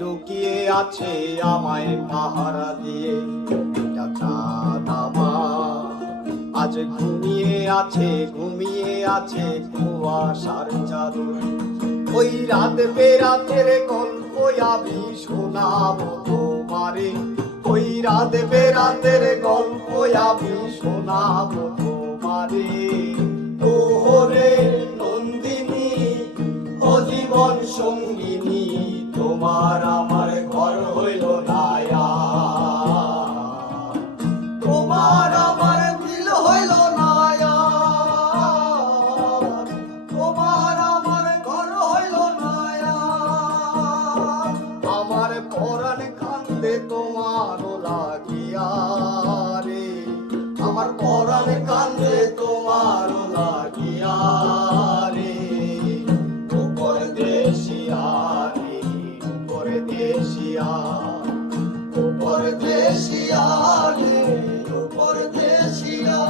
লুকিয়ে আছে আমায় পাহারা দিয়ে একটা চাঁদ আমার। আজ ঘুমিয়ে আছে কুয়াশার চাদর। ওই রাত বেরাতের গল্প আমি শোনাবো তোমারে, ওই রাত বেরাতের গল্প আমি শোনাবো তোমারে। ওরে নন্দিনী ও জীবন সঙ্গিনী, তোমার আমার ঘর হইল না আর, তোমার আমার মিল হইল না আর, তোমার আমার ঘর হইল না আর। আমার পরাণ কান্দে তোমার লাগিয়া রে, আমার পরাণ কান্দে তোমার লাগিয়া রে। পরদেশিয়া রে পরদেশিয়া, পরদেশিয়া রে পরদেশিয়া।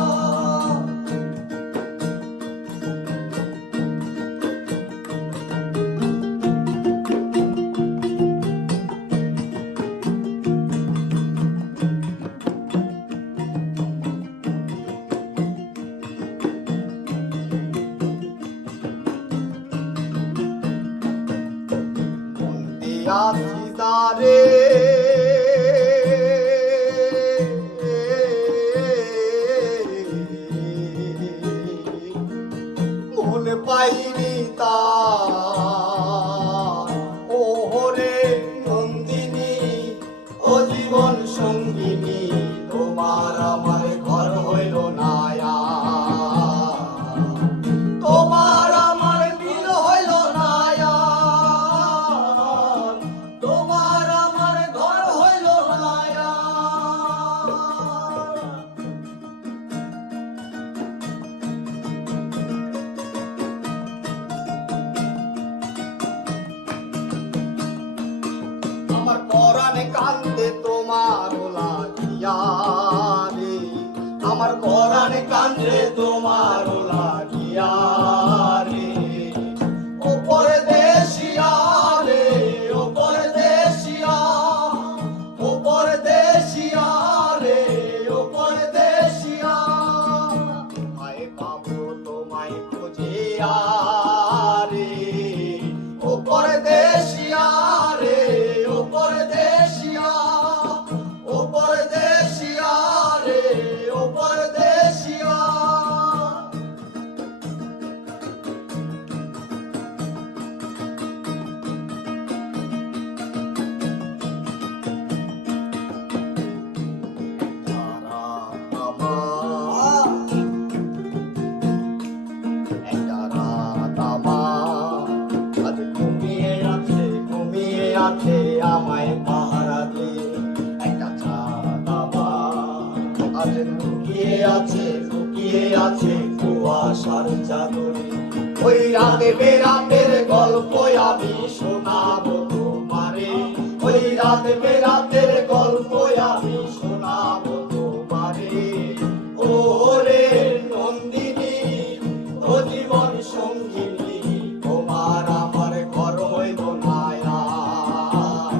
আসিদারে মন পাইনি তার, ওরে নন্দিনী ও জীবন সঙ্গিনী, তোমার আমার ঘর হইল না আর, তোমার আমার মিল হইল না আর, তোমার আমার ঘর হইল না আর। আমার পরাণে কান্দে তোমার লাগিয়া রে, আমার পরাণে কান্দে তোমার লাগিয়া রে। ও পরদেশিয়া রে ও পরদেশিয়া, ও পরদেশিয়া রে ও পরদেশিয়া। তোমায় পাবো তোমায় খুঁজিয়া রে, ও পরদেশিয়া রে ও পরদেশিয়া, ও পরদেশিয়া রে ও পরদেশিয়া। তারা আমার একটা রাত আমার, আজ ঘুমিয়ে আছে আমায় পাহারা দিয়ে একটা চাঁদ আমার। আজ লুকিয়ে আছে কুয়াশার চাদরে। ওই রাতে বেরাতের গল্প আমি শোনাবো তোমারে, ওই রাতে বেরাতের গল্প আমি শোনাবো তোমারে। ওরে নন্দিনী ও জীবন সঙ্গিনী, তোমার আমার ঘর হইল না আর,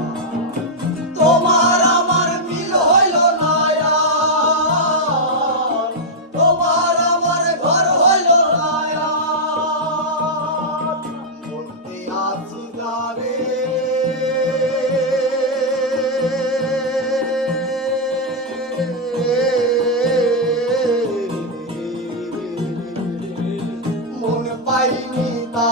তোমার আমার মিল হইল না আর, তোমার আমার ঘর হইল না আর। মনতে আসিদারে মন পাইনি তা